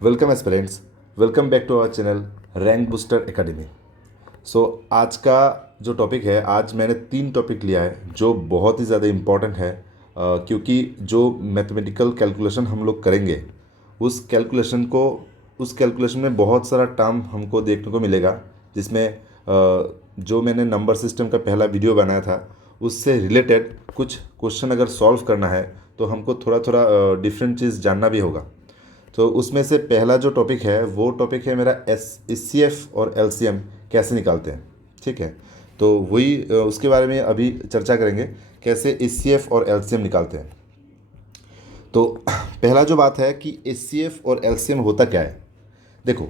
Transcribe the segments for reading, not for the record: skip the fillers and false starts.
Welcome aspirants, welcome back to our channel Rank Booster Academy. So आज का जो topic है, आज मैंने 3 टॉपिक लिया है जो बहुत ही ज़्यादा इम्पॉर्टेंट है। क्योंकि जो मैथमेटिकल कैलकुलेशन हम लोग करेंगे उस कैलकुलेशन में बहुत सारा टर्म हमको देखने को मिलेगा, जिसमें जो मैंने नंबर सिस्टम का पहला वीडियो बनाया था उससे रिलेटेड कुछ क्वेश्चन अगर सॉल्व करना है तो हमको थोड़ा थोड़ा डिफरेंट चीज़ जानना भी होगा। तो उसमें से पहला जो टॉपिक है वो टॉपिक है मेरा एचसीएफ और एलसीएम कैसे निकालते हैं। ठीक है, तो वही उसके बारे में अभी चर्चा करेंगे, कैसे एचसीएफ और एलसीएम निकालते हैं। तो पहला जो बात है कि एचसीएफ और एलसीएम होता क्या है। देखो,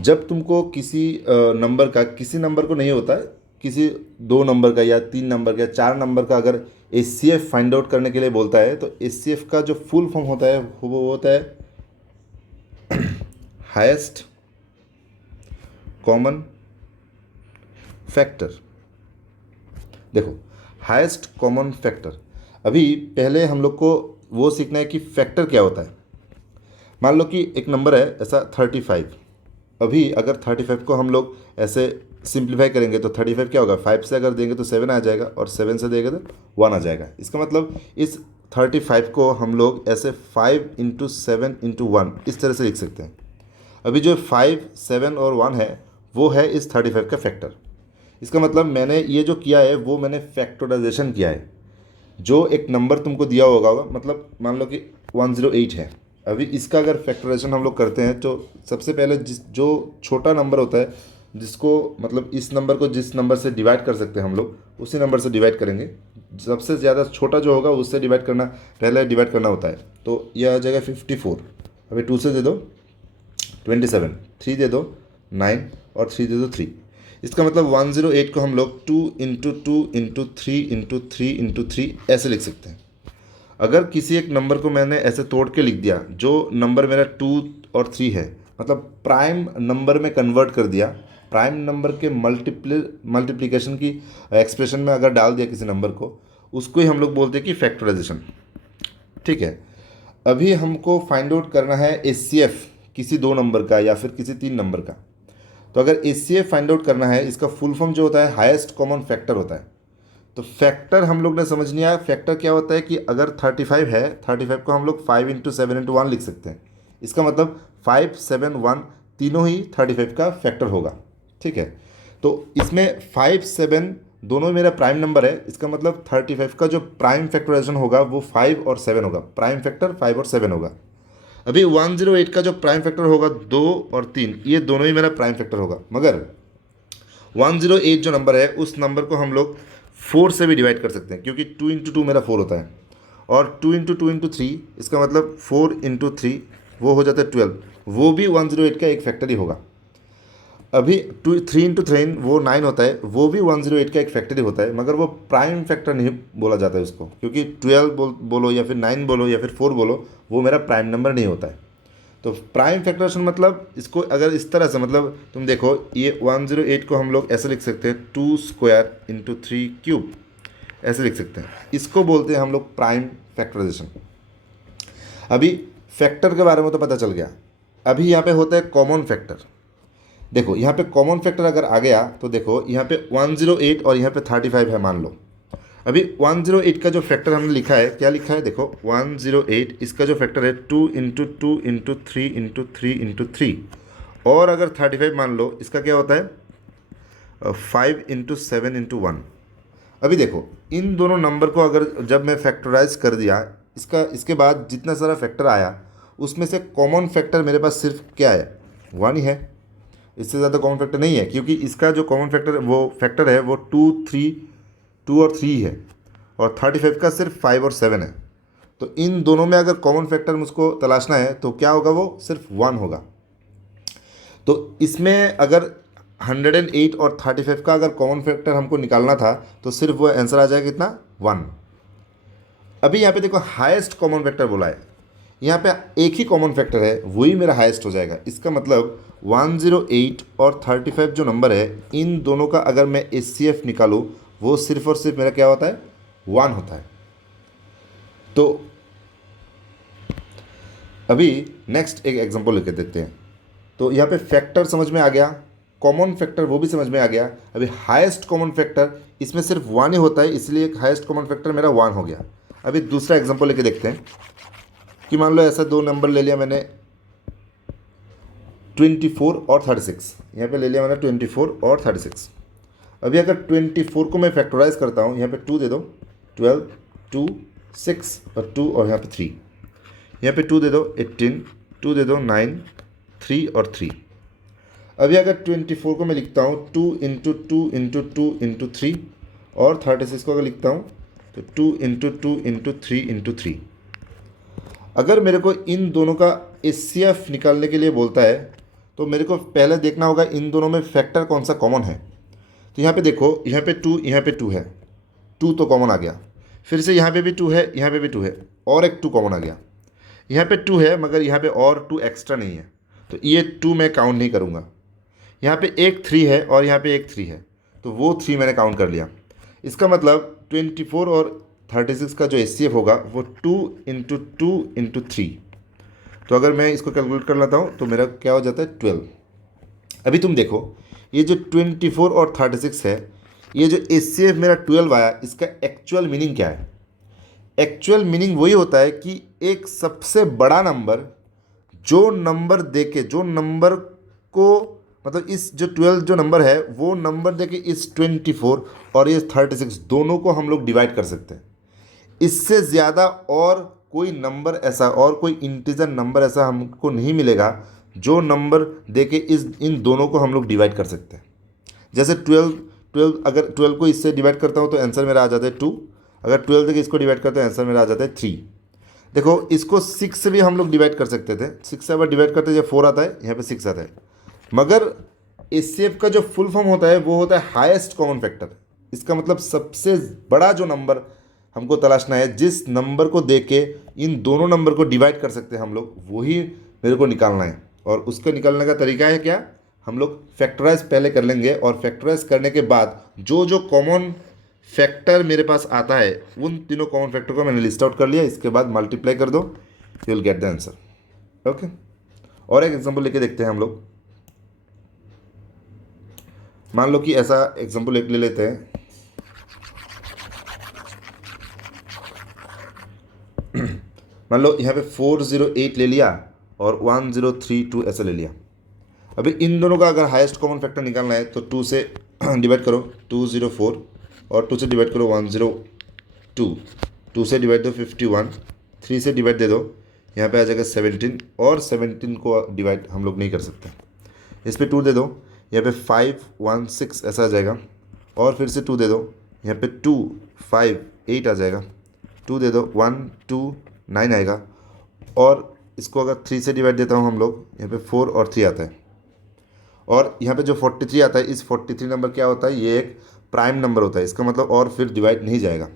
जब तुमको किसी नंबर को नहीं होता है, किसी 2 नंबर का या 3 नंबर का या 4 नंबर का अगर एचसीएफ फाइंड आउट करने के लिए बोलता है, तो एचसीएफ का जो फुल फॉर्म होता है वो होता है हाईएस्ट कॉमन फैक्टर। देखो, हाईएस्ट कॉमन फैक्टर, अभी पहले हम लोग को वो सीखना है कि फैक्टर क्या होता है। मान लो कि एक नंबर है ऐसा 35। अभी अगर 35 को हम लोग ऐसे सिंप्लीफाई करेंगे तो 35 क्या होगा, 5 से अगर देंगे तो 7 आ जाएगा और 7 से देंगे तो 1 आ जाएगा। इसका मतलब इस 35 को हम लोग ऐसे 5 इंटू 7 इंटू 1 इस तरह से लिख सकते हैं। अभी जो 5, 7 और 1 है वो है इस 35 का फैक्टर। इसका मतलब मैंने ये जो किया है वो मैंने फैक्टराइजेशन किया है। जो एक नंबर तुमको दिया होगा, मतलब मान लो कि 108 है। अभी इसका अगर फैक्टराइजेशन हम लोग करते हैं तो सबसे पहले जो छोटा नंबर होता है, जिसको मतलब इस नंबर को जिस नंबर से डिवाइड कर सकते हैं हम लोग, उसी नंबर से डिवाइड करेंगे। सबसे ज़्यादा छोटा जो होगा उससे पहले डिवाइड करना होता है। तो यह आ जाएगा 54। अभी 2 से दे दो 27, 3 दे दो 9 और 3 दे दो 3। इसका मतलब 108 को हम लोग 2 इंटू 2 इंटू 3 इंटू 3 इंटू 3 ऐसे लिख सकते हैं। अगर किसी एक नंबर को मैंने ऐसे तोड़ के लिख दिया, जो नंबर मेरा 2 और 3 है, मतलब प्राइम नंबर में कन्वर्ट कर दिया, प्राइम नंबर के मल्टीप्लिकेशन की एक्सप्रेशन में अगर डाल दिया किसी नंबर को, उसको ही हम लोग बोलते हैं कि फैक्टराइजेशन। ठीक है, अभी हमको फाइंड आउट करना है एचसीएफ किसी 2 नंबर का या फिर किसी 3 नंबर का। तो अगर एचसीएफ फाइंड आउट करना है, इसका फुल फॉर्म जो होता है हाईएस्ट कॉमन फैक्टर होता है। तो फैक्टर हम लोग ने समझ लिया। फैक्टर क्या होता है कि अगर 35 है, 35 को हम लोग 5 इंटू 7 इंटू 1 लिख सकते हैं। इसका मतलब 5, 7, 1 तीनों ही 35 का फैक्टर होगा। ठीक है, तो इसमें 5, 7 दोनों मेरा प्राइम नंबर है। इसका मतलब 35 का जो प्राइम फैक्टराइजेशन होगा वो 5 और 7 होगा। प्राइम फैक्टर 5 और 7 होगा। अभी 108 का जो प्राइम फैक्टर होगा 2 और 3, ये दोनों ही मेरा प्राइम फैक्टर होगा। मगर 108 जो नंबर है उस नंबर को हम लोग 4 से भी डिवाइड कर सकते हैं, क्योंकि 2 इंटू 2 मेरा 4 होता है और 2 इंटू 2 इंटू 3, इसका मतलब 4 इंटू 3 वो हो जाता है 12। वो भी 108 का एक फैक्टर ही होगा। अभी 3 इंटू 3 वो 9 होता है, वो भी 108 का एक फैक्टर ही होता है, मगर वो प्राइम फैक्टर नहीं बोला जाता है उसको, क्योंकि 12 बोलो या फिर 9 बोलो या फिर 4 बोलो, वो मेरा प्राइम नंबर नहीं होता है। तो प्राइम फैक्टराइजेशन मतलब इसको अगर इस तरह से, मतलब तुम देखो ये 108 को हम लोग ऐसे लिख सकते हैं 2 स्क्वायर इंटू 3 क्यूब, ऐसे लिख सकते हैं। इसको बोलते हैं हम लोग प्राइम फैक्टराइजेशन। अभी फैक्टर के बारे में तो पता चल गया। अभी यहाँ पे होता है कॉमन फैक्टर। देखो यहाँ पे कॉमन फैक्टर अगर आ गया तो देखो यहाँ पे 108 और यहाँ पे 35 है मान लो। अभी 108 का जो फैक्टर हमने लिखा है, क्या लिखा है देखो, 108 इसका जो फैक्टर है 2 इंटू 2 इंटू 3 इंटू 3 इंटू 3। और अगर 35 मान लो, इसका क्या होता है 5 इंटू 7 इंटू 1। अभी देखो इन दोनों नंबर को अगर जब मैं फैक्टराइज कर दिया, इसके बाद जितना सारा फैक्टर आया उसमें से कॉमन फैक्टर मेरे पास सिर्फ क्या है, 1 ही है। इससे ज़्यादा कॉमन फैक्टर नहीं है, क्योंकि इसका जो कॉमन फैक्टर है वो 2 और 3 है और 35 का सिर्फ 5 और 7 है। तो इन दोनों में अगर कॉमन फैक्टर मुझको तलाशना है तो क्या होगा, वो सिर्फ 1 होगा। तो इसमें अगर 108 और 35 का अगर कॉमन फैक्टर हमको निकालना था तो सिर्फ वो आंसर आ जाएगा कितना, 1। अभी यहाँ पे देखो हाईएस्ट कॉमन फैक्टर बोला है, यहाँ पे एक ही कॉमन फैक्टर है, वही मेरा हाईएस्ट हो जाएगा। इसका मतलब 108 और 35 जो नंबर है, इन दोनों का अगर मैं एचसीएफ निकालूँ, वो सिर्फ और सिर्फ मेरा क्या होता है, 1 होता है। तो अभी नेक्स्ट एक एग्जांपल लेके देखते हैं। तो यहाँ पे फैक्टर समझ में आ गया, कॉमन फैक्टर वो भी समझ में आ गया। अभी हाईएस्ट कॉमन फैक्टर, इसमें सिर्फ वन ही होता है, इसलिए हाईएस्ट कॉमन फैक्टर मेरा वन हो गया। अभी दूसरा एग्जांपल लेके देखते हैं कि मान लो ऐसा दो नंबर ले लिया मैंने 24 और 36। यहाँ पे ले लिया मैंने 24 और 36। अभी अगर 24 को मैं फैक्टराइज करता हूँ, यहाँ पे 2 दे दो, 12, 2, 6 और 2 और यहाँ पे 3। यहाँ पे 2 दे दो 18, 2 दे दो 9, 3 और 3। अभी अगर 24 को मैं लिखता हूँ 2 इंटू 2 इंटू 2 इंटू 3 और 36 को अगर लिखता हूँ तो 2 इंटू 2 इंटू 3 इंटू 3। अगर मेरे को इन दोनों का HCF निकालने के लिए बोलता है तो मेरे को पहले देखना होगा इन दोनों में फैक्टर कौन सा कॉमन है। तो यहाँ पे देखो, यहाँ पे 2, यहाँ पे 2 है, 2 तो कॉमन आ गया। फिर से यहाँ पे भी 2 है, यहाँ पे भी 2 है और एक 2 कॉमन आ गया। यहाँ पे 2 है मगर यहाँ पे और 2 एक्स्ट्रा नहीं है, तो ये 2 मैं काउंट नहीं करूँगा। यहाँ पे एक 3 है और यहाँ पे एक 3 है, तो वो 3 मैंने काउंट कर लिया। इसका मतलब 24 और 36 का जो HCF होगा वो 2 इंटू 2 इंटू 3। तो अगर मैं इसको कैलकुलेट कर लेता हूँ तो मेरा क्या हो जाता है 12। अभी तुम देखो ये जो 24 और 36 है, ये जो HCF मेरा 12 आया, इसका एक्चुअल मीनिंग क्या है? एक्चुअल मीनिंग वही होता है कि एक सबसे बड़ा नंबर जो नंबर देके, जो नंबर को मतलब इस जो 12 जो नंबर है वो नंबर देके इस 24 और ये 36 दोनों को हम लोग डिवाइड कर सकते हैं। इससे ज़्यादा और कोई नंबर ऐसा, और कोई इंटीजर नंबर ऐसा हमको नहीं मिलेगा जो नंबर देके इस इन दोनों को हम लोग डिवाइड कर सकते हैं। जैसे 12 अगर 12 को इससे डिवाइड करता हूँ तो आंसर मेरा आ जाता है 2। अगर 12 देके इसको डिवाइड करते हैं आंसर मेरा आ जाता है 3। देखो इसको 6 से भी हम लोग डिवाइड कर सकते थे, 6 से अगर डिवाइड करते हैं 4 आता है, यहाँ पे 6 आता है। मगर HCF का जो फुल फॉर्म होता है वो होता है हाईएस्ट कॉमन फैक्टर। इसका मतलब सबसे बड़ा जो नंबर हमको तलाशना है, जिस नंबर को देके इन दोनों नंबर को डिवाइड कर सकते हैं हम लोग, वही मेरे को निकालना है। और उसको निकालने का तरीका है क्या, हम लोग फैक्टराइज पहले कर लेंगे और फैक्टराइज करने के बाद जो जो कॉमन फैक्टर मेरे पास आता है उन तीनों कॉमन फैक्टर को मैंने लिस्ट आउट कर लिया। इसके बाद मल्टीप्लाई कर दो, you will get the answer. Okay, और एक एग्जांपल लेके देखते हैं हम लोग। मान लो कि ऐसा एग्जांपल एक ले लेते हैं। मान लो यहाँ पे 408 ले लिया और 1032 ऐसा ले लिया। अभी इन दोनों का अगर हाईएस्ट कॉमन फैक्टर निकालना है तो 2 से डिवाइड करो 204 और 2 से डिवाइड करो 102, 2 से डिवाइड दो 51, 3 से डिवाइड दे दो, यहाँ पे आ जाएगा 17 और 17 को डिवाइड हम लोग नहीं कर सकते। इस पर 2 दे दो, यहाँ पे 516 ऐसा आ जाएगा और फिर से 2 दे दो, यहाँ पे 258 आ जाएगा। 2 दे दो 129 आएगा और इसको अगर 3 से डिवाइड देता हूँ हम लोग, यहाँ पे 4 और 3 आता है। और यहाँ पे जो 43 आता है, इस 43 नंबर क्या होता है, ये एक प्राइम नंबर होता है, इसका मतलब और फिर डिवाइड नहीं जाएगा।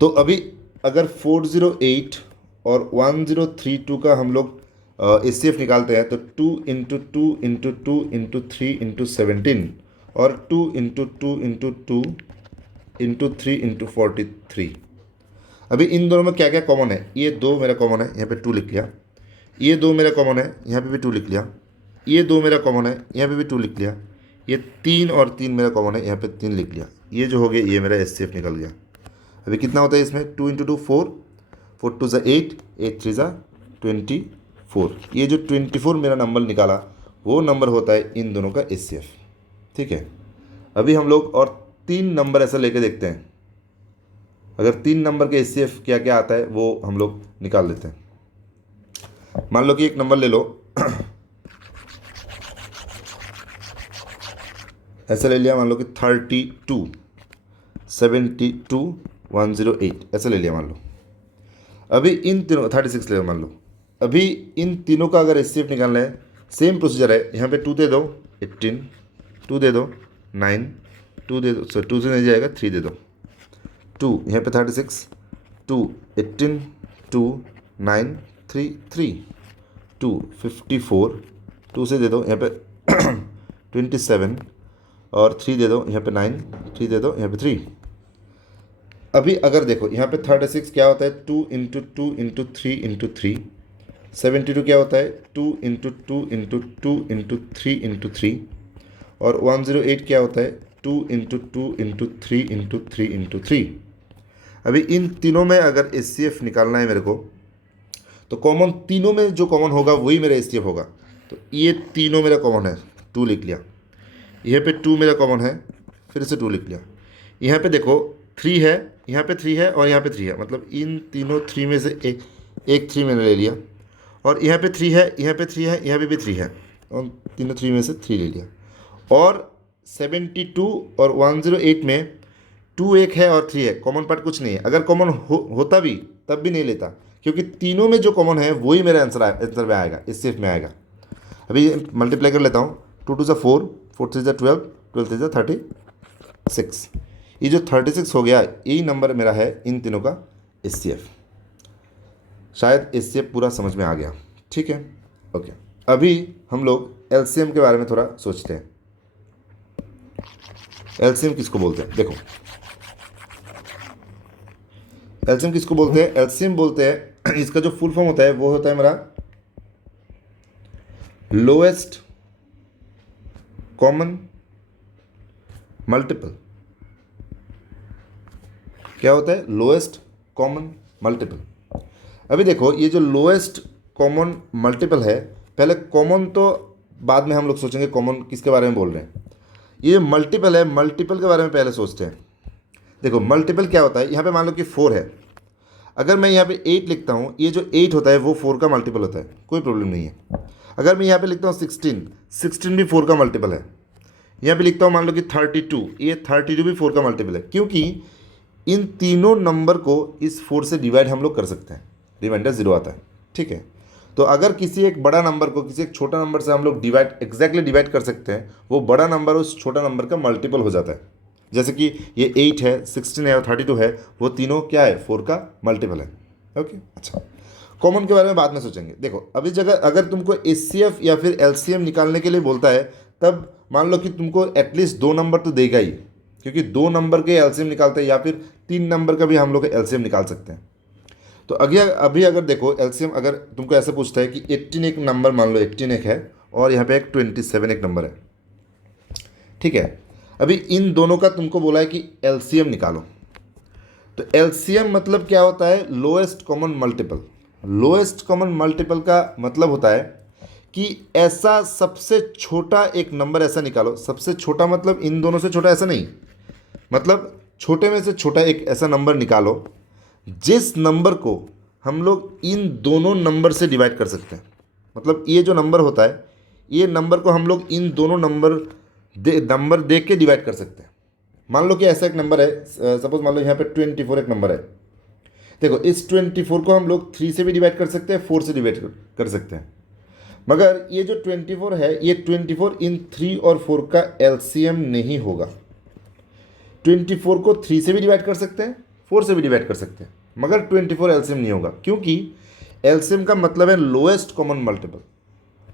तो अभी अगर 408 और 1032 का हम लोग HCF निकालते हैं तो 2 इंटू 2 इंटू 2 इंटू 3 इंटू 17 और 2 इंटू 2 इंटू 2 इंटू 3 इंटू 43। अभी इन दोनों में क्या क्या कॉमन है, ये 2 मेरा कॉमन है, यहाँ पे 2 लिख लिया। ये 2 मेरा कॉमन है, यहाँ पे भी 2 लिख लिया। ये 2 मेरा कॉमन है, यहाँ पे भी 2 लिख लिया। ये 3 और 3 मेरा कॉमन है, यहाँ पे 3 लिख लिया। ये जो हो गया ये मेरा HCF निकल गया। अभी कितना होता है इसमें, 2 इंटू 2 4, 4 2 8, 8 3 24। ये जो 24 मेरा नंबर निकाला वो नंबर होता है इन दोनों का HCF। ठीक है, अभी हम लोग और 3 नंबर ऐसा लेके देखते हैं। अगर 3 नंबर के HCF क्या क्या आता है वो हम लोग निकाल लेते हैं। मान लो कि एक नंबर ले लो ऐसा ले लिया, मान लो कि 32 72 108 ऐसा ले लिया मान लो। अभी इन तीनों 36 ले लो मान लो। अभी इन तीनों का अगर HCF निकालना है, सेम प्रोसीजर है। यहाँ पे 2 दे दो 18, 2 दे दो 9, 2 दे दो, सर 2 से नहीं जाएगा 3 दे दो 2, यहाँ पे 36, 2 18, 2 9 3 3, 2 54, 2 से दे दो यहाँ पे 27 और 3 दे दो यहाँ पे 9, 3 दे दो यहाँ पे 3। अभी अगर देखो यहाँ पे 36 क्या होता है, 2 इंटू 2 इंटू 3 इंटू 3 72 क्या होता है 2 × 2 × 2 × 3 × 3 और 108 क्या होता है 2 × 2 × 3 × 3 × 3। अभी इन तीनों में अगर HCF निकालना है मेरे को तो कॉमन तीनों में जो कॉमन होगा वही मेरा HCF होगा। तो ये तीनों मेरा कॉमन है 2 लिख लिया, यहाँ पे 2 मेरा कॉमन है फिर से 2 लिख लिया, यहाँ पे देखो 3 है, यहाँ पे 3 है और यहाँ पे 3 है, मतलब इन तीनों 3 में से एक 3 मैंने ले लिया और यहाँ पे 3 है, यहाँ पे 3 है, यहाँ पे भी 3 है और तीनों 3 में से 3 ले लिया। और 72 और 108 में 2 एक है और 3 है, कॉमन पार्ट कुछ नहीं है। अगर कॉमन होता भी तब भी नहीं लेता, क्योंकि तीनों में जो कॉमन है वही मेरा आंसर में आएगा, इस सिर्फ में आएगा। अभी मल्टीप्लाई कर लेता हूँ, 2 2 4, 4 3 12, 12 3 36। ये जो 36 हो गया यही नंबर मेरा है इन तीनों का HCF। शायद HCF पूरा समझ में आ गया, ठीक है, ओके। अभी हम लोग LCM के बारे में थोड़ा सोचते हैं। LCM किसको बोलते हैं? देखो LCM किसको बोलते हैं? LCM बोलते हैं, इसका जो फुल फॉर्म होता है वो होता है मेरा लोएस्ट कॉमन मल्टीपल। क्या होता है? Lowest common multiple. अभी देखो ये जो लोएस्ट कॉमन मल्टीपल है, पहले कॉमन तो बाद में हम लोग सोचेंगे कॉमन किसके बारे में बोल रहे हैं। ये मल्टीपल है, मल्टीपल के बारे में पहले सोचते हैं। देखो मल्टीपल क्या होता है, यहाँ पे मान लो कि 4 है, अगर मैं यहाँ पे 8 लिखता हूँ, ये जो 8 होता है वो 4 का मल्टीपल होता है, कोई प्रॉब्लम नहीं है। अगर मैं यहाँ पे लिखता हूँ 16 भी 4 का मल्टीपल है। यहाँ पे लिखता हूँ मान लो कि 32, ये 32 भी 4 का मल्टीपल है, क्योंकि इन तीनों नंबर को इस 4 से डिवाइड हम लोग कर सकते हैं, रिमाइंडर 0 आता है, ठीक है। तो अगर किसी एक बड़ा नंबर को किसी एक छोटा नंबर से हम लोग एग्जैक्टली डिवाइड कर सकते हैं, वो बड़ा नंबर उस छोटा नंबर का मल्टीपल हो जाता है। जैसे कि ये 8 है, 16 है और 32 है, वो तीनों क्या है? 4 का मल्टीपल है, ओके। अच्छा, कॉमन के बारे में बाद में सोचेंगे। देखो अभी जगह अगर तुमको HCF या फिर LCM निकालने के लिए बोलता है, तब मान लो कि तुमको एटलीस्ट 2 नंबर तो देगा ही, क्योंकि 2 नंबर के LCM निकालते हैं, या फिर 3 नंबर का भी हम लोग LCM निकाल सकते हैं। तो अभी अगर देखो LCM अगर तुमको ऐसे पूछता है कि 18 एक नंबर, मान लो 18 एक है और यहाँ पे एक 27 एक नंबर है, ठीक है। अभी इन दोनों का तुमको बोला है कि LCM निकालो। तो LCM मतलब क्या होता है? Lowest common multiple. Lowest common multiple का मतलब होता है कि ऐसा सबसे छोटा एक नंबर ऐसा निकालो। सबसे छोटा मतलब इन दोनों से छोटा ऐसा नहीं, मतलब छोटे में से छोटा एक ऐसा नंबर निकालो जिस नंबर को हम लोग इन दोनों नंबर से डिवाइड कर सकते हैं। मतलब ये जो नंबर होता है, ये नंबर को हम लोग इन दोनों नंबर दे के डिवाइड कर सकते हैं। मान लो कि ऐसा एक नंबर है, सपोज मान लो यहाँ पे 24 एक नंबर है। देखो इस 24 को हम लोग 3 से भी डिवाइड कर सकते हैं, 4 से डिवाइड कर सकते हैं, मगर ये जो 24 है, ये 24 इन 3 और 4 का LCM नहीं होगा। 24 को 3 से भी डिवाइड कर सकते हैं, 4 से भी डिवाइड कर सकते हैं, मगर 24 LCM नहीं होगा, क्योंकि LCM का मतलब है लोएस्ट कॉमन मल्टीपल,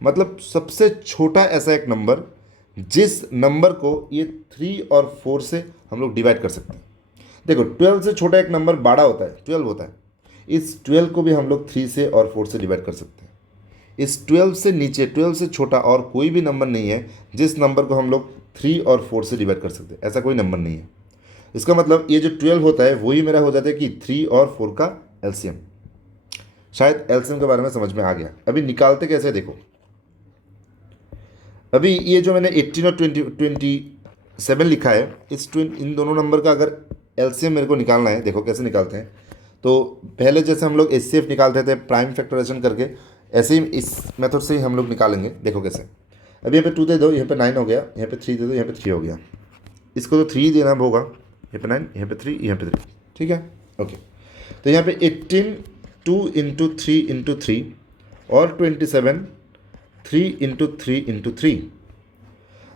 मतलब सबसे छोटा ऐसा एक नंबर जिस नंबर को ये 3 और 4 से हम लोग डिवाइड कर सकते हैं। देखो 12 से छोटा एक नंबर 12 होता है, 12 होता है। इस 12 को भी हम लोग 3 से और 4 से डिवाइड कर सकते हैं। इस 12 से नीचे, 12 से छोटा और कोई भी नंबर नहीं है जिस नंबर को हम लोग 3 और 4 से डिवाइड कर सकते हैं, ऐसा कोई नंबर नहीं है। इसका मतलब ये जो 12 होता है वही मेरा हो जाता है कि 3 और 4 का LCM। शायद LCM के बारे में समझ में आ गया। अभी निकालते कैसे देखो। अभी ये जो मैंने 18 और 27 लिखा है, इन दोनों नंबर का अगर LCM मेरे को निकालना है, देखो कैसे निकालते हैं। तो पहले जैसे हम लोग HCF निकालते थे प्राइम फैक्टराइजेशन करके, ऐसे ही इस मेथड से ही हम लोग निकालेंगे। देखो कैसे। अभी यहाँ पे 2 दे दो, यहाँ पे 9 हो गया, यहाँ पे 3 दे दो, यहाँ पे 3 हो गया। इसको तो 3 ही देना होगा, यहाँ पे 9, यहाँ पे 3, यहाँ पे 3, ठीक है, ओके। तो यहाँ पे 18 2 × 3 × 3 और 27 3 × 3 × 3।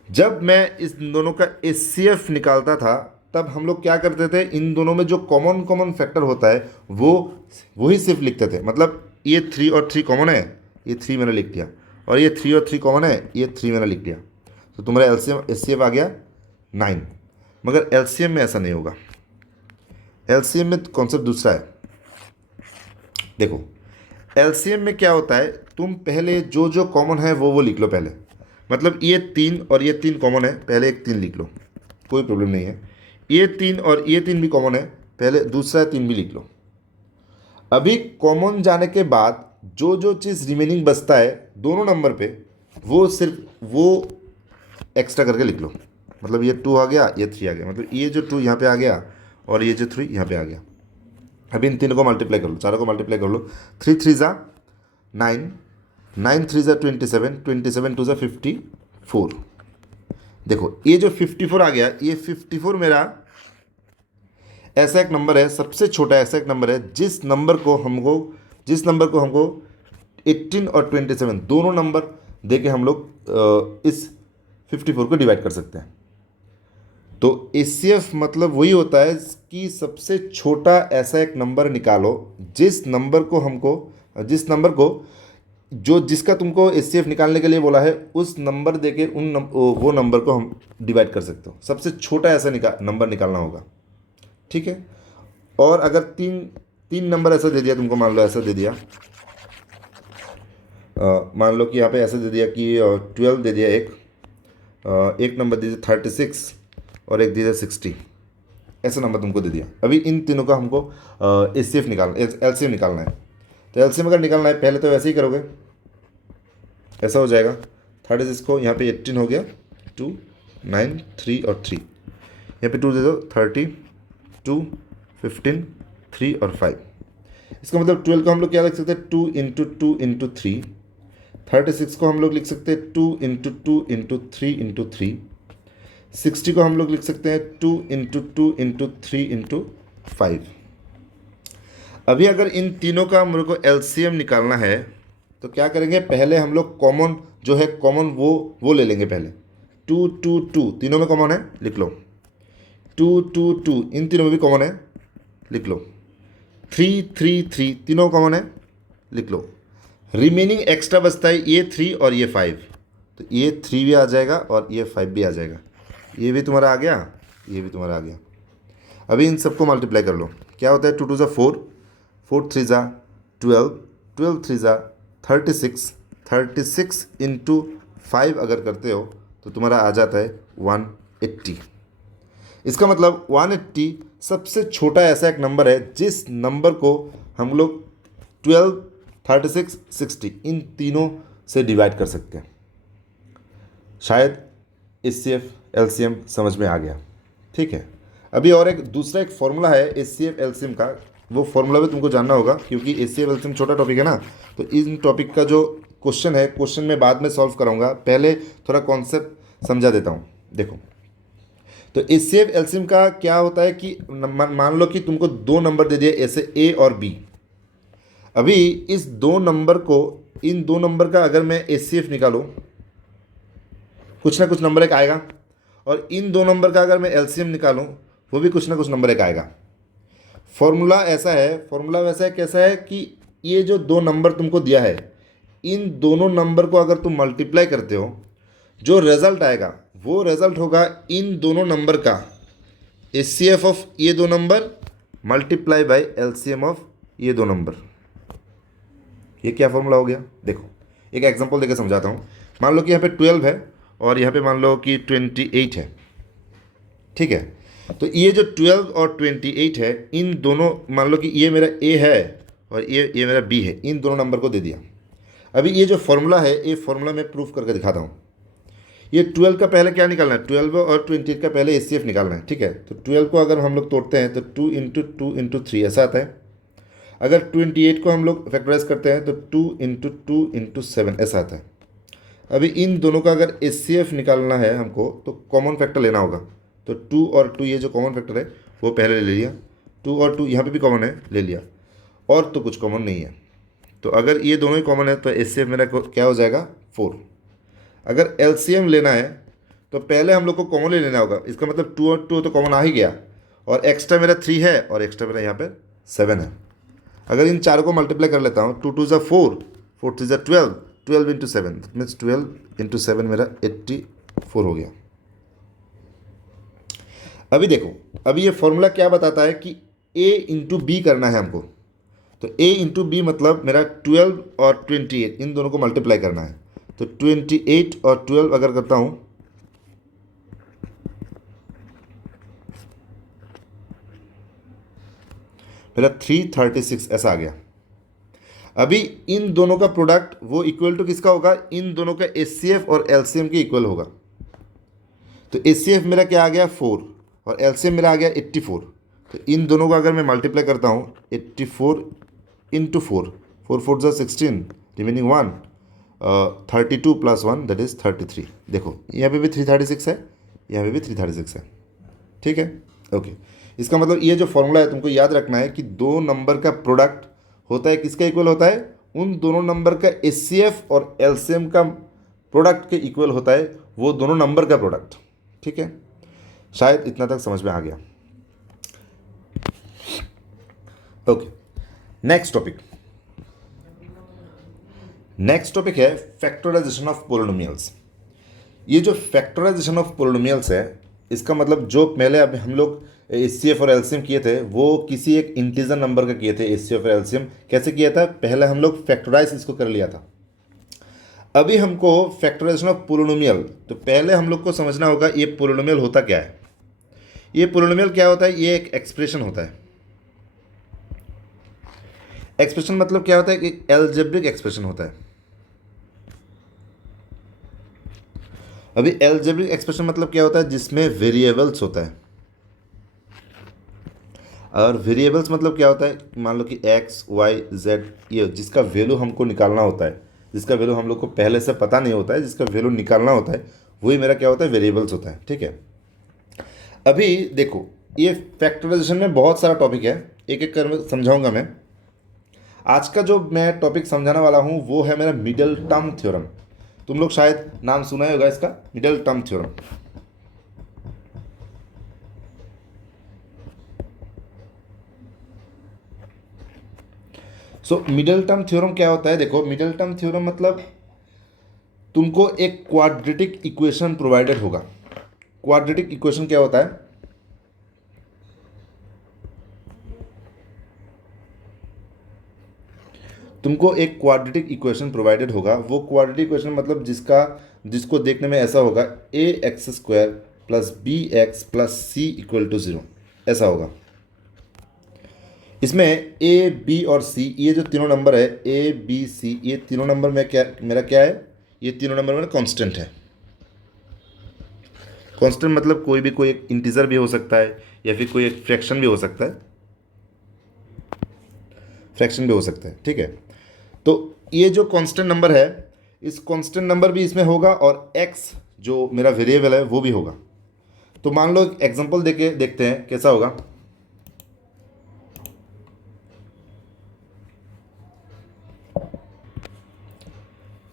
जब मैं इस दोनों का HCF निकालता था तब हम लोग क्या करते थे, इन दोनों में जो कॉमन फैक्टर होता है वही सिर्फ लिखते थे। मतलब ये 3 और 3 कॉमन है, ये 3 मैंने लिख दिया, और ये 3 और 3 कॉमन है, ये 3 मैंने लिख दिया। तो तुम्हारा HCF आ गया 9। मगर LCM में ऐसा नहीं होगा। LCM में कॉन्सेप्ट दूसरा है। देखो एलसीएम में क्या होता है, तुम पहले जो जो कॉमन है वो लिख लो पहले। मतलब ये 3 और ये 3 कॉमन है, पहले एक 3 लिख लो, कोई प्रॉब्लम नहीं है। ये 3 और ये 3 भी कॉमन है, पहले दूसरा 3 भी लिख लो। अभी कॉमन जाने के बाद जो जो चीज़ रिमेनिंग बचता है दोनों नंबर पे, वो सिर्फ वो एक्स्ट्रा करके लिख लो। मतलब ये 2 आ गया, ये 3 आ गया, मतलब ये जो 2 यहाँ पे आ गया और ये जो 3 यहाँ पे आ गया। अभी इन तीनों को मल्टीप्लाई कर लो, चारों को मल्टीप्लाई कर लो। 3 3 ज़ा 9, 9 3 ज़ा 27, 27 2 ज़ा 54। देखो ये जो 54 आ गया, ये 54 मेरा ऐसा एक नंबर है, सबसे छोटा ऐसा एक नंबर है जिस नंबर को हमको 18 और 27 दोनों नंबर दे के हम लोग इस 54 को डिवाइड कर सकते हैं। तो एचसीएफ मतलब वही होता है कि सबसे छोटा ऐसा एक नंबर निकालो जिस नंबर को जो जिसका तुमको एचसीएफ निकालने के लिए बोला है, उस नंबर देके वो नंबर को हम डिवाइड कर सकते हो। सबसे छोटा ऐसा नंबर निकालना होगा, ठीक है। और अगर तीन नंबर ऐसा दे दिया तुमको, मान लो ऐसा दे दिया, मान लो कि यहाँ पे ऐसा दे दिया कि 12 दे दिया, एक नंबर दे दिया 36 और एक दे दिया 60, ऐसा नंबर तुमको दे दिया। अभी इन तीनों का हमको एचसीएफ एलसीएम निकालना है। तो एलसीएम अगर निकालना है पहले तो वैसे ही करोगे, ऐसा हो जाएगा 36 को यहाँ पे 18 हो गया, 2 9 3 और 3, यहाँ पे 2 दे दो, 30 2 15 3 और 5। इसका मतलब 12 को हम लोग क्या लिख सकते हैं, 2 इंटू 2 इंटू 3। 36 को हम लोग लिख सकते हैं 2 इंटू 2 इंटू 3 इंटू 3। 60 को हम लोग लिख सकते हैं 2 इंटू 2 इंटू 3 इंटू 5। अभी अगर इन तीनों का हम लोग को एलसीएम निकालना है तो क्या करेंगे, पहले हम लोग कॉमन जो है कॉमन वो ले लेंगे पहले। 2 2 2 तीनों में कॉमन है, लिख लो। 2 2 2 इन तीनों में भी कॉमन है, लिख लो। 3 3 3 तीनों कॉमन है, लिख लो। रिमेनिंग एक्स्ट्रा बचता है ये 3 और ये 5, तो ये 3 भी आ जाएगा और ये 5 भी आ जाएगा। ये भी तुम्हारा आ गया, ये भी तुम्हारा आ गया। अभी इन सबको मल्टीप्लाई कर लो, क्या होता है, 2 2 ज़ा 4, 4 3 ज़ा 12, 12 3 ज़ा 36, 36 इंटू 5 अगर करते हो तो तुम्हारा आ जाता है 180। इसका मतलब 180 सबसे छोटा ऐसा एक नंबर है जिस नंबर को हम लोग 12 36 60 इन तीनों से डिवाइड कर सकते हैं। शायद एचसीएफ एलसीएम समझ में आ गया, ठीक है। अभी और एक दूसरा एक फॉर्मूला है एचसीएफ एलसीएम का, वो फॉर्मूला भी तुमको जानना होगा क्योंकि एचसीएफ एलसीएम छोटा टॉपिक है ना। तो इन टॉपिक का जो क्वेश्चन है, क्वेश्चन मैं बाद में सॉल्व कराऊंगा, पहले थोड़ा कॉन्सेप्ट समझा देता हूँ। देखो, तो एचसीएफ एलसीएम का क्या होता है कि मान लो कि तुमको 2 नंबर दे दिए ऐसे ए और बी। अभी इस 2 नंबर को, इन 2 नंबर का अगर मैं एचसीएफ निकालूं, कुछ ना कुछ नंबर एक आएगा, और इन 2 नंबर का अगर मैं एलसीएम निकालूं वो भी कुछ ना कुछ नंबर एक आएगा। फॉर्मूला ऐसा है, फॉर्मूला वैसा है, कैसा है कि ये जो 2 नंबर तुमको दिया है, इन दोनों नंबर को अगर तुम मल्टीप्लाई करते हो, जो रिजल्ट आएगा वो रिजल्ट होगा इन दोनों नंबर का एचसीएफ ऑफ ये 2 number multiply by LCM of ये 2 नंबर। ये क्या फॉर्मूला हो गया, देखो एक एग्जांपल देकर समझाता हूँ। मान लो कि यहाँ पे 12 है और यहाँ पे मान लो कि 28 है, ठीक है। तो ये जो 12 और 28 है, इन दोनों, मान लो कि ये मेरा ए है और ये मेरा बी है, इन दोनों नंबर को दे दिया। अभी ये जो फॉर्मूला है, ये फॉर्मूला मैं प्रूफ करके दिखाता हूँ। ये 12 का पहले क्या निकालना है, 12 और 28 का पहले एचसीएफ निकालना है, ठीक है। तो 12 को अगर हम लोग तोड़ते हैं तो 2 इंटू 2 इंटू 3 ऐसा आता है। अगर 28 को हम लोग फैक्टराइज करते हैं तो 2 इंटू 2 इंटू 7 ऐसा आता है। अभी इन दोनों का अगर एचसीएफ निकालना है हमको तो कॉमन फैक्टर लेना होगा। तो 2 और 2 ये जो कॉमन फैक्टर है वो पहले ले लिया, 2 और 2 यहाँ पे भी कॉमन है, ले लिया, और तो कुछ कॉमन नहीं है। तो अगर ये दोनों ही कॉमन है तो एचसीएफ मेरा क्या हो जाएगा, 4। अगर एलसीएम लेना है तो पहले हम लोग को कॉमन ले लेना होगा। इसका मतलब 2 और 2 तो कॉमन आ ही गया, और एक्स्ट्रा मेरा 3 है और एक्स्ट्रा मेरा यहाँ पर 7 है। अगर इन चारों को मल्टीप्लाई कर लेता हूँ, 2 2 ज़ा 4, 4 3 ज़ा 12, 12 इंटू 7 मीन्स 12 इंटू 7 मेरा 84 हो गया। अभी देखो, अभी ये फॉर्मूला क्या बताता है कि a इंटू बी करना है हमको। तो a इंटू बी मतलब मेरा 12 और 28 इन दोनों को मल्टीप्लाई करना है। तो 28 और 12 अगर करता हूँ मेरा 336 ऐसा आ गया। अभी इन दोनों का प्रोडक्ट वो इक्वल टू किसका होगा, इन दोनों का एचसीएफ और एलसीएम के इक्वल होगा। तो एचसीएफ मेरा क्या आ गया 4 और एलसीएम मेरा आ गया 84। तो इन दोनों का अगर मैं मल्टीप्लाई करता हूँ 84 इंटू 4 4 जा 16 रिमेनिंग 1 32 प्लस 1 दैट इज 33। देखो यहाँ पे भी 336 है, यहाँ पे भी 336 है। ठीक है, ओके। इसका मतलब ये जो फॉर्मूला है तुमको याद रखना है कि दो नंबर का प्रोडक्ट होता है किसका इक्वल होता है, उन दोनों नंबर का एचसीएफ और एलसीएम का प्रोडक्ट के इक्वल होता है वो दोनों नंबर का प्रोडक्ट। ठीक है, शायद इतना तक समझ में आ गया। ओके, नेक्स्ट टॉपिक है फैक्टराइजेशन ऑफ पोलिनोमियल्स। ये जो फैक्टराइजेशन ऑफ पोलिनोमियल्स है इसका मतलब जो पहले अब हम लोग एचसीएफ और एलसीएम किए थे वो किसी एक इंटीजर नंबर का किए थे। एचसीएफ और एलसीएम कैसे किया था, पहले हम लोग फैक्टराइज इसको कर लिया था। अभी हमको फैक्टराइजेशन ऑफ पोलिनोमियल, तो पहले हम लोग को समझना होगा ये पोलिनोमियल होता क्या है। ये पोलिनोमियल क्या होता है, ये एक एक्सप्रेशन होता है। एक्सप्रेशन मतलब क्या होता है कि एल्जेब्रिक एक्सप्रेशन होता है। अभी एल्जेब्रिक एक्सप्रेशन मतलब क्या होता है, जिसमें वेरिएबल्स होता है। और वेरिएबल्स मतलब क्या होता है, मान लो कि एक्स वाई जेड, ये जिसका वैल्यू हमको निकालना होता है, जिसका वैल्यू हम लोग को पहले से पता नहीं होता है, जिसका वैल्यू निकालना होता है, वही मेरा क्या होता है, वेरिएबल्स होता है। ठीक है, अभी देखो ये फैक्टराइजेशन में बहुत सारा टॉपिक है, एक एक कर समझाऊंगा मैं। आज का जो मैं टॉपिक समझाने वाला हूँ वो है मेरा मिडल टर्म थ्योरम। तुम लोग शायद नाम सुना ही होगा इसका, middle term theorem. So middle term theorem क्या होता है, देखो मिडल टर्म थ्योरम मतलब तुमको एक क्वाड्रेटिक इक्वेशन प्रोवाइडेड होगा। क्वाड्रेटिक इक्वेशन क्या होता है, तुमको एक क्वाड्रेटिक इक्वेशन प्रोवाइडेड होगा। वो क्वाड्रेटिक इक्वेशन मतलब जिसको देखने में ऐसा होगा A x square plus B x plus C equal to 0 ऐसा होगा। इसमें ए बी और सी ये जो तीनों नंबर है ए बी सी, ये तीनों नंबर में क्या मेरा क्या है, ये तीनों नंबर मेरा कांस्टेंट है। कांस्टेंट मतलब कोई एक इंटीजर भी हो सकता है या फिर कोई एक फ्रैक्शन भी हो सकता है, ठीक है। तो ये जो कांस्टेंट नंबर है, इस कांस्टेंट नंबर भी इसमें होगा और x जो मेरा वेरिएबल है वो भी होगा। तो मान लो एग्जांपल देके देखते हैं कैसा होगा।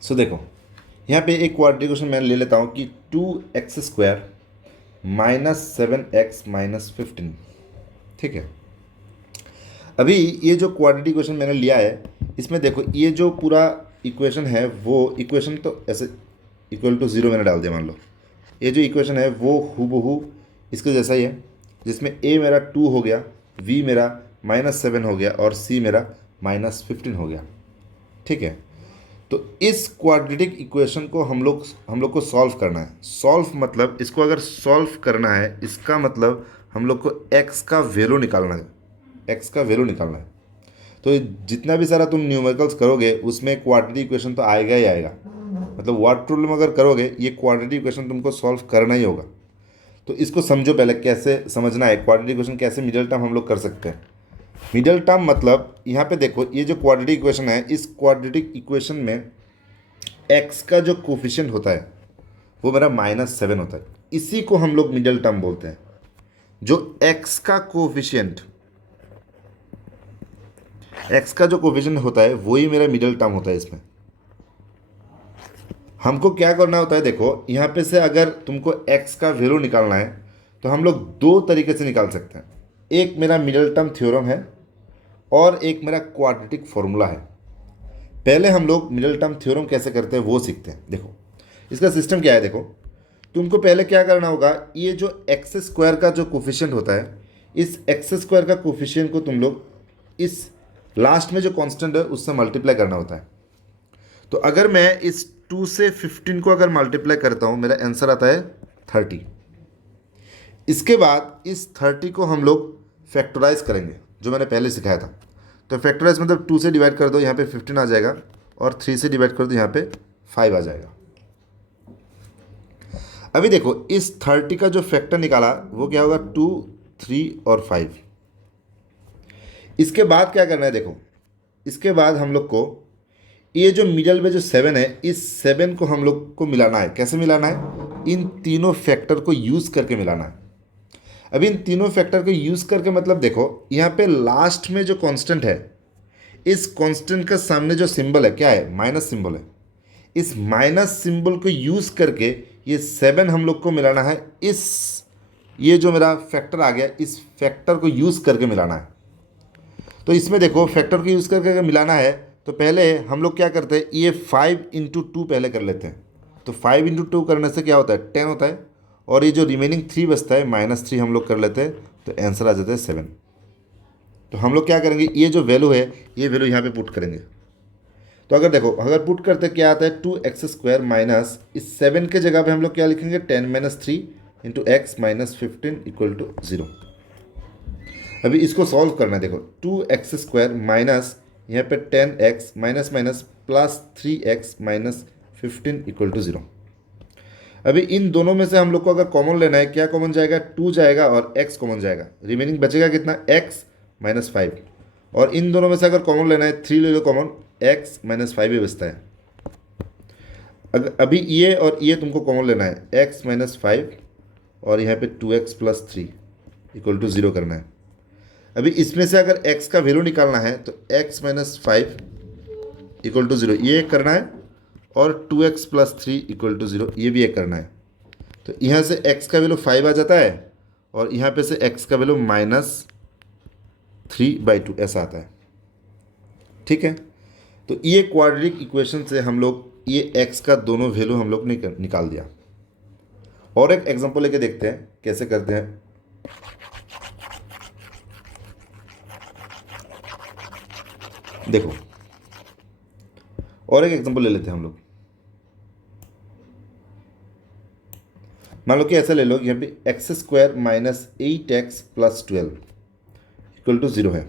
सो देखो यहाँ पे एक क्वाड्रेटिक इक्वेशन मैं ले लेता हूँ कि 2x square minus 7x minus 15। ठीक है, अभी ये जो क्वाड्रेटिक इक्वेशन मैंने लिया है इसमें देखो ये जो पूरा इक्वेशन है वो इक्वेशन तो ऐसे इक्वल टू 0 मैंने डाल दिया। मान लो ये जो इक्वेशन है वो हूबहू इसके जैसा ही है, जिसमें a मेरा 2 हो गया, v मेरा -7 हो गया और c मेरा -15 हो गया। ठीक है, तो इस क्वाड्रेटिक इक्वेशन को हम लोग को सॉल्व करना है। सॉल्व मतलब इसको अगर सॉल्व करना है इसका मतलब हम लोग को x का वैल्यू निकालना है। तो जितना भी सारा तुम न्यूमेरिकल्स करोगे उसमें क्वाड्रेटिक इक्वेशन तो आएगा ही आएगा। मतलब वर्ड प्रॉब्लम अगर करोगे ये क्वाड्रेटिक इक्वेशन तुमको सॉल्व करना ही होगा। तो इसको समझो पहले कैसे समझना है, क्वाड्रेटिक इक्वेशन कैसे मिडिल टर्म हम लोग कर सकते हैं। मिडिल टर्म मतलब यहाँ पे देखो ये जो क्वाड्रेटिक इक्वेशन है, इस क्वाड्रेटिक इक्वेशन में x का जो कोफिशिएंट होता है वो मेरा -7 होता है। इसी को हम लोग मिडिल टर्म बोलते हैं। जो x का कोफिशिएंट होता है वही मेरा मिडिल टर्म होता है। इसमें हमको क्या करना होता है, देखो यहाँ पे से अगर तुमको x का वैल्यू निकालना है तो हम लोग दो तरीके से निकाल सकते हैं। एक मेरा मिडिल टर्म थ्योरम है और एक मेरा क्वाड्रेटिक फॉर्मूला है। पहले हम लोग मिडिल टर्म थ्योरम कैसे करते हैं वो सीखते हैं। देखो इसका सिस्टम क्या है, देखो तुमको पहले क्या करना होगा, ये जो एक्स स्क्वायर का जो कोफिशिएंट होता है, इस एक्स स्क्वायर का कोफिशिएंट को तुम लोग इस लास्ट में जो कांस्टेंट है उससे मल्टीप्लाई करना होता है। तो अगर मैं इस 2 से 15 को अगर मल्टीप्लाई करता हूँ, मेरा आंसर आता है 30। इसके बाद इस 30 को हम लोग फैक्टराइज करेंगे, जो मैंने पहले सिखाया था। तो फैक्टराइज मतलब 2 से डिवाइड कर दो, यहाँ पे 15 आ जाएगा, और 3 से डिवाइड कर दो, यहाँ पे 5 आ जाएगा। अभी देखो इस 30 का जो फैक्टर निकाला वो क्या होगा, 2, 3 और 5। इसके बाद क्या करना है, देखो इसके बाद हम लोग को ये जो मिडल में जो 7 है, इस 7 को हम लोग को मिलाना है। कैसे मिलाना है, इन तीनों फैक्टर को यूज़ करके मिलाना है। अभी इन तीनों फैक्टर को यूज़ करके मतलब देखो यहाँ पे लास्ट में जो कांस्टेंट है, इस कांस्टेंट के सामने जो सिंबल है क्या है, माइनस सिंबल है। इस माइनस सिंबल को यूज़ करके ये 7 हम लोग को मिलाना है। ये जो मेरा फैक्टर आ गया, इस फैक्टर को यूज़ करके मिलाना है। तो इसमें देखो फैक्टर को यूज़ करके अगर मिलाना है तो पहले हम लोग क्या करते हैं, ये 5 इंटू 2 पहले कर लेते हैं। तो 5 इंटू 2 करने से क्या होता है, 10 होता है, और ये जो रिमेनिंग 3 बचता है, -3 हम लोग कर लेते हैं, तो आंसर आ जाता है 7। तो हम लोग क्या करेंगे, ये जो वैल्यू है ये वैल्यू यहाँ पे पुट करेंगे। तो अगर देखो अगर पुट करते क्या आता है, 2x² माइनस इस 7 के जगह पे हम लोग क्या लिखेंगे, 10 - 3 इंटू x - 15 इक्वल टू 0। अभी इसको सॉल्व करना है। देखो 2x² माइनस यहाँ पे 10x minus minus plus 3x - 15 equal to 0। अभी इन दोनों में से हम लोग को अगर कॉमन लेना है, क्या कॉमन जाएगा, 2 जाएगा और x कॉमन जाएगा, रिमेनिंग बचेगा कितना, x - 5। और इन दोनों में से अगर कॉमन लेना है, 3 ले लो कॉमन, x - 5 ही बचता है। अभी ये और ये तुमको कॉमन लेना है, x - 5 और यहाँ पे 2x + 3 इक्वल टू 0 करना है। अभी इसमें से अगर x का वैल्यू निकालना है तो x - 5 इक्वल टू 0 ये एक करना है, और 2x + 3 इक्वल टू 0 ये भी एक करना है। तो यहाँ से x का वैल्यू 5 आ जाता है, और यहाँ पे से x का वैल्यू -3/2 ऐसा आता है। ठीक है, तो ये क्वाड्रेटिक इक्वेशन से हम लोग ये x का दोनों वैल्यू हम लोग ने निकाल दिया। और एक एग्जांपल लेके देखते हैं कैसे करते हैं। देखो और एक एग्जांपल ले लेते हैं हम लोग। मान लो कि ऐसा ले लो, यहाँ पे x² minus 8x + 12 equal to 0 है।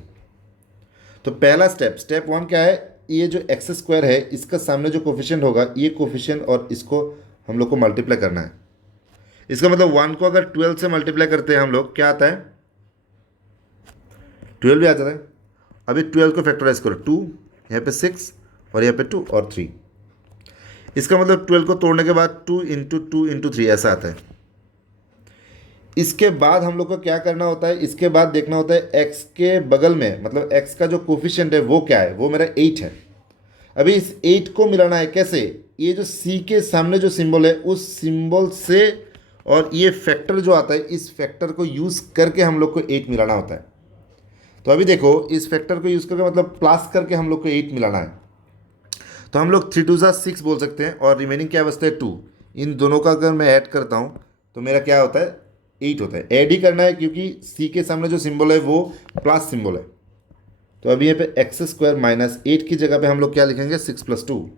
तो पहला स्टेप 1 क्या है, ये जो x² है इसका सामने जो कोफिशिएंट होगा, ये कोफिशिएंट और इसको हम लोग को मल्टीप्लाई करना है। इसका मतलब 1 को अगर 12 से मल्टीप्लाई करते हैं हम लोग, क्या आता है, 12 भी आ जाता है। अभी 12 को फैक्टराइज करो, 2 यहाँ पे 6 और यहाँ पे 2 और 3। इसका मतलब 12 को तोड़ने के बाद 2 इंटू 2 इंटू 3 ऐसा आता है। इसके बाद हम लोग को क्या करना होता है, इसके बाद देखना होता है x के बगल में, मतलब x का जो कोफिशिएंट है वो क्या है, वो मेरा 8 है। अभी इस 8 को मिलाना है कैसे, ये जो c के सामने जो सिंबल है उस सिंबल से, और ये फैक्टर जो आता है इस फैक्टर को यूज़ करके हम लोग को 8 मिलाना होता है। तो अभी देखो इस फैक्टर को यूज़ करके मतलब प्लस करके हम लोग को 8 मिलाना है। तो हम लोग 3 × 2 = 6 बोल सकते हैं, और रिमेनिंग क्या बचता है 2। इन दोनों का अगर मैं ऐड करता हूँ तो मेरा क्या होता है, 8 होता है। ऐड ही करना है क्योंकि c के सामने जो सिंबल है वो प्लस सिंबल है। तो अभी यहाँ पे x² माइनस 8 की जगह पे हम लोग क्या लिखेंगे, 6 + 2।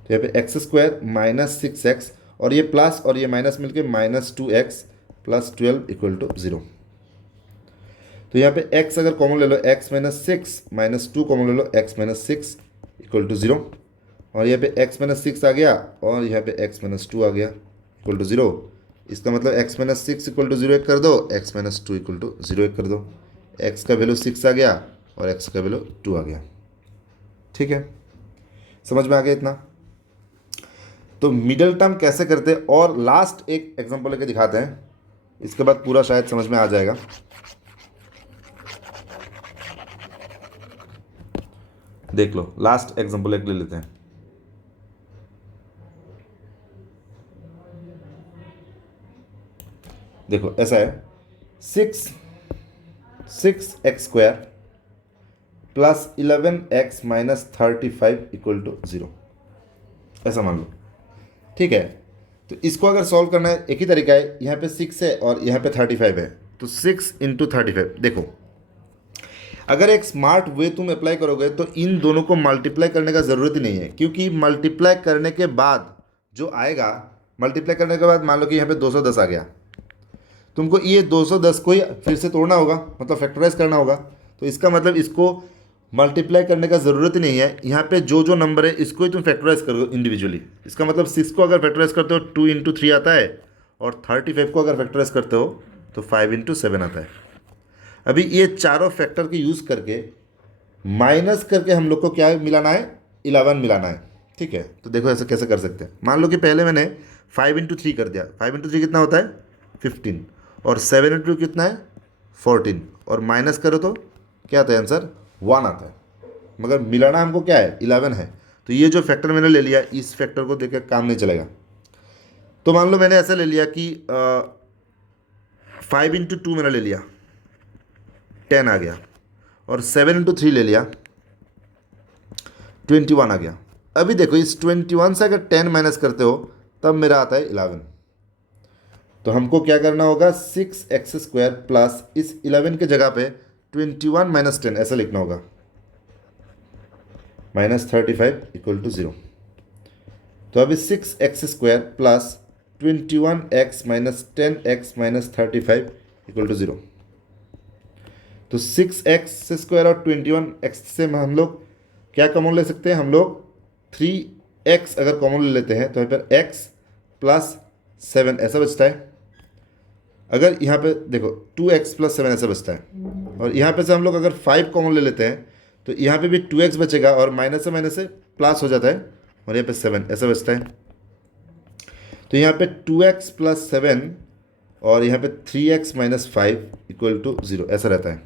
तो यहाँ पे x² माइनस 6x और ये प्लस और ये माइनस मिलके -2x + 12 इक्वल टू 0। तो यहाँ पे x अगर कॉमन ले लो, x - 6 -2 कॉमन ले लो, x - 6 इक्वल टू 0। और यहाँ पे x - 6 आ गया, और यहाँ पे x - 2 आ गया इक्वल टू 0। इसका मतलब x - 6 इक्वल टू 0 एक कर दो, x - 2 इक्वल टू 0 एक कर दो। x का वैल्यू 6 आ गया और x का वैल्यू 2 आ गया। ठीक है, समझ में आ गया इतना। तो मिडल टर्म कैसे करते हैं, और लास्ट एक एग्जांपल लेके दिखाते हैं, इसके बाद पूरा शायद समझ में आ जाएगा। देख लो, लास्ट एग्जांपल एक ले लेते हैं। देखो ऐसा है, 6x² + 11x - 35 इक्वल टू 0 ऐसा मान लो। ठीक है, तो इसको अगर सॉल्व करना है, एक ही तरीका है, यहाँ पे 6 है और यहाँ पे 35 है। तो 6 × 35। देखो अगर एक स्मार्ट वे तुम अप्लाई करोगे तो इन दोनों को मल्टीप्लाई करने का ज़रूरत ही नहीं है, क्योंकि मल्टीप्लाई करने के बाद जो आएगा, मल्टीप्लाई करने के बाद मान लो कि यहाँ पे 210 आ गया, तुमको ये 210 को ही फिर से तोड़ना होगा, मतलब फैक्टराइज करना होगा। तो इसका मतलब इसको मल्टीप्लाई करने का ज़रूरत ही नहीं है, यहाँ पे जो जो नंबर है इसको ही तुम फैक्टराइज करो इंडिविजुअली। इसका मतलब 6 को अगर फैक्टराइज करते हो 2 × 3 आता है, और 35 को अगर फैक्टराइज करते हो तो 5 × 7 आता है। अभी ये चारों फैक्टर के यूज़ करके माइनस करके हम लोग को क्या मिलाना है, 11 मिलाना है। ठीक है, तो देखो ऐसे कैसे कर सकते हैं। मान लो कि पहले मैंने 5 × 3 कर दिया। 5 × 3 कितना होता है 15, और 7 × 2 कितना है 14, और माइनस करो तो क्या आता है आंसर 1 आता है। मगर मिलाना हमको क्या है 11 है। तो ये जो फैक्टर मैंने ले लिया, इस फैक्टर को देख के काम नहीं चलेगा। तो मान लो मैंने ऐसा ले लिया कि 5 × 2 मैंने ले लिया, 10 आ गया, और 7 × 3 ले लिया, 21 आ गया। अभी देखो इस 21 से अगर 10 माइनस करते हो तब मेरा आता है 11। तो हमको क्या करना होगा 6x² प्लस इस 11 के जगह पे 21 - 10 ऐसा लिखना होगा, -35 = 0। तो अभी 6x² प्लस 21x - 10x - 35 = 0। तो 6x² और 21x से हम लोग क्या कॉमन ले सकते हैं, हम लोग 3x अगर कॉमन ले लेते हैं तो यहाँ पर x + 7 ऐसा बचता है। अगर यहाँ पे देखो 2x + 7 ऐसा बचता है, और यहाँ पे से हम लोग अगर 5 कॉमन ले लेते हैं तो यहाँ पे भी 2x बचेगा, और माइनस से प्लस हो जाता है, और यहाँ पे 7 ऐसा बचता है। तो यहाँ पे 2x + 7 और यहाँ पे 3x - 5 = 0 ऐसा रहता है।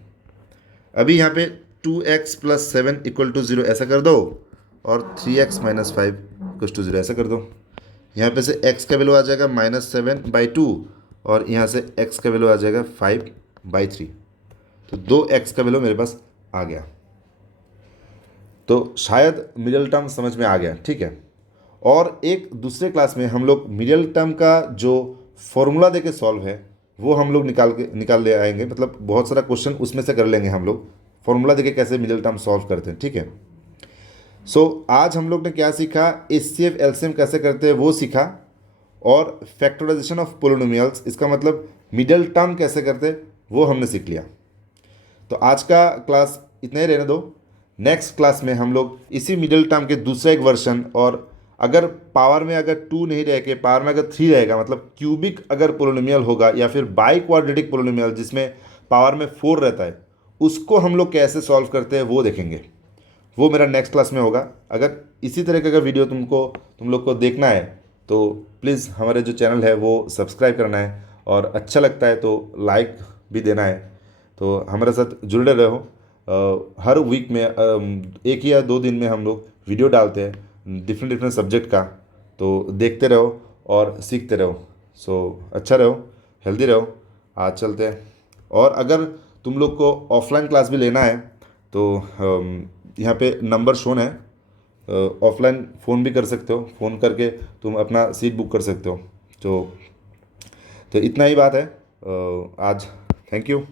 अभी यहाँ पे 2x + 7 = 0 ऐसा कर दो, और 3x - 5 = 0 ऐसा कर दो। यहाँ पे से x का वैल्यू आ जाएगा -7/2, और यहाँ से x का वैल्यू आ जाएगा 5/3। तो 2x का वैल्यू मेरे पास आ गया। तो शायद मिडिल टर्म समझ में आ गया। ठीक है, और एक दूसरे क्लास में हम लोग मिडिल टर्म का जो फॉर्मूला देके सॉल्व है वो हम लोग निकाल ले आएंगे। मतलब बहुत सारा क्वेश्चन उसमें से कर लेंगे हम लोग, फॉर्मूला देके कैसे मिडिल टर्म सॉल्व करते हैं। ठीक है, सो आज हम लोग ने क्या सीखा, HCF LCM कैसे करते हैं वो सीखा, और फैक्टराइजेशन ऑफ पोलिनोमियल्स, इसका मतलब मिडिल टर्म कैसे करते हैं वो हमने सीख लिया। तो आज का क्लास इतना ही रहने दो। नेक्स्ट क्लास में हम लोग इसी मिडिल टर्म के दूसरा एक वर्जन, और अगर पावर में अगर 2 नहीं रह के पावर में अगर 3 रहेगा, मतलब क्यूबिक अगर पोलिनोमियल होगा या फिर बाई क्वाड्रेटिक पोलिनोमियल जिसमें पावर में 4 रहता है, उसको हम लोग कैसे सॉल्व करते हैं वो देखेंगे। वो मेरा नेक्स्ट क्लास में होगा। अगर इसी तरह का अगर वीडियो तुम लोग को देखना है तो प्लीज़ हमारे जो चैनल है वो सब्सक्राइब करना है, और अच्छा लगता है तो लाइक भी देना है। तो हमारे साथ जुड़े रहो। हर वीक में 1 या 2 दिन में हम लोग वीडियो डालते हैं डिफरेंट सब्जेक्ट का। तो देखते रहो और सीखते रहो। सो अच्छा रहो, हेल्दी रहो। आज चलते हैं। और अगर तुम लोग को ऑफलाइन क्लास भी लेना है तो यहाँ पे नंबर शोन है, ऑफलाइन फ़ोन भी कर सकते हो, फ़ोन करके तुम अपना सीट बुक कर सकते हो। तो इतना ही बात है आज। Thank you.